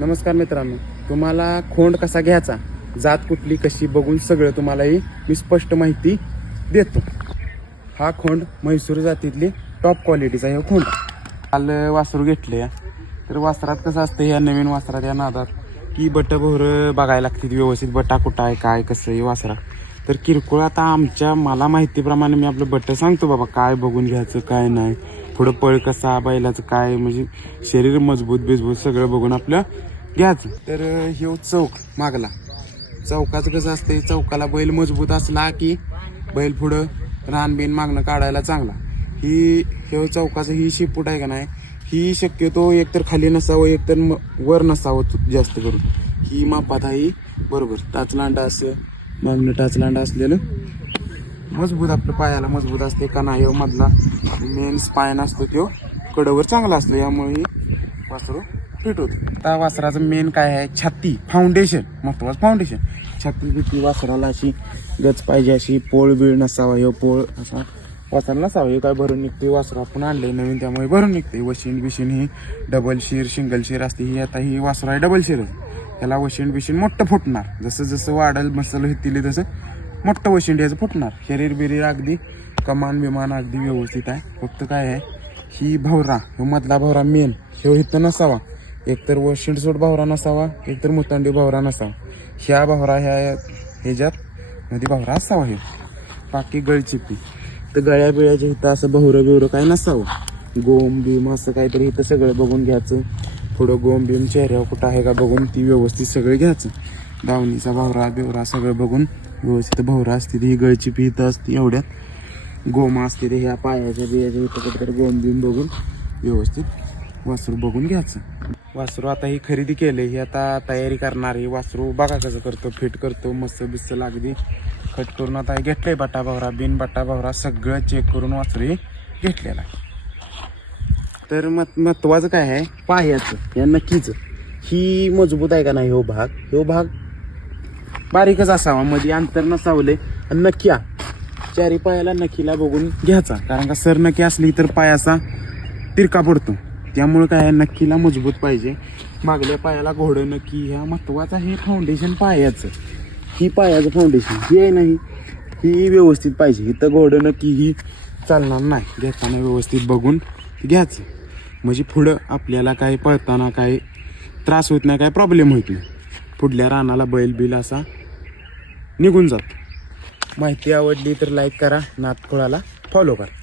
नमस्कार मित्रांनो, तुम्हाला खोंड कसा घ्यायचा, जात कुठली कशी बघून सगळं तुम्हालाही मी स्पष्ट माहिती देतो. हा खोंड म्हैसूर जातीतली टॉप क्वालिटीचा हे खोंड. काल वासरू घेतले, तर वासरात कसं असतं या नवीन वासरात या नादात की बट भोरं बघायला लागतील व्यवस्थित, बटा कुठं आहे काय कसं आहे वासरा. तर किरकोळ आता मला माहितीप्रमाणे मी आपलं बट सांगतो बाबा काय बघून घ्यायचं काय नाही, पुढं पळ कसा बैलाचं काय, म्हणजे शरीर मजबूत बिजबूत सगळं बघून आपलं घ्यायचं. तर हे चौक मागला, चौकाचं कसं असतं, चौकाला बैल मजबूत असला की बैल पुढं रानबीन मागणं काढायला चांगला. हे चौकाचं ही शिपूट आहे का नाही, ही शक्यतो एकतर खाली नसावं एकतर वर नसावं जास्त करून. ही मापात आहे बरोबर, टाचलांडा असं मागणं टाचलांडा असलेलं मजबूत आपलं पायाला मजबूत असते. कणाय मधला मेन स्पाइन असतो तो कडवर चांगला असतो, यामुळे वासरू फिट होते. आता वासराचं मेन काय आहे, छाती फाउंडेशन महत्वाचं. फाउंडेशन छाती बिती वासराला अशी गच पाहिजे, अशी पोळ बीळ नसावा, हे पोळ असा वासराला नसावा. हे काय भरून निघते वासरू आपण आणले नवीन त्यामुळे भरून निघते. वशीन बिशीन ही डबल शिर सिंगल शिर असते, ही आता ही वासरू आहे डबल शिर. त्याला वशीन बिशीन मोठं फुटणार, जसं जसं वाढल मसाला हितील तसं मोठं वशीन द्यायचं फुटणार. शरीर बिरीर अगदी कमान विमान अगदी व्यवस्थित आहे. फक्त काय आहे, ही भवरा ह्यो मधला भवरा मेन ह्यो इथं नसावा, एकतर वशीण सोड भवरा नसावा, एकतर मुतांडी भवरा नसावा. ह्या भवरा ह्याच्यात मध्ये भवरा असावा. हे बाकी गळचिपी तर गळ्या बिळ्याच्या इथं असं बहुरं बिवरं काय नसावं. गोम बीम असं काहीतरी इथं सगळं बघून घ्यायचं. पुढं गोम बीम चेहऱ्यावर कुठं आहे का बघून ती व्यवस्थित सगळं घ्यायचं. दावणीचा भवरा बिवरा सगळं बघून व्यवस्थित भवरा असते, ही गळचिपी इथं असते, एवढ्यात गोमा असते ते ह्या पायाच्या बियाच्या इथं कुठेतरी गोम बीम बघून व्यवस्थित वासरू बघून घ्यायचं. वासरू आता ही खरेदी केले, ही आता तयारी करणार. ही वासरू बघा कसं करतो, फिट करतो मस्त बिस्त लागली कट करून. आता घेतलंय बटा भवरा बिन बटा भवरा सगळं चेक करून वासरू हे घेतलेला. तर महत्वाचं काय आहे, पायाचं या नक्कीच ही मजबूत आहे का नाही. ह्यो भाग बारीकच असावा, मध्ये अंतर नसावले. आणि नक्की चारी पायाला नखीला बघून घ्यायचा, कारण का सर नखी असली तर पायाचा तिरका पडतो. त्यामुळे काय आहे, नक्कीला मजबूत पाहिजे. मागल्या पायाला घोडं नक्की ह्या महत्वाचं. हे फाउंडेशन पायाचं, ही पायाचं फाउंडेशन ही आहे नाही, ही व्यवस्थित पाहिजे. इथं घोडं नक्की ही चालणार नाही. घेताना व्यवस्थित बघून घ्यायचं, म्हणजे पुढं आपल्याला काय पळताना काय त्रास होत नाही, काय प्रॉब्लेम होत नाही. पुढल्या रानाला बैल बिल असा निघून जातो. माहिती आवडली तर लाईक करा, नातखोळाला फॉलो करा.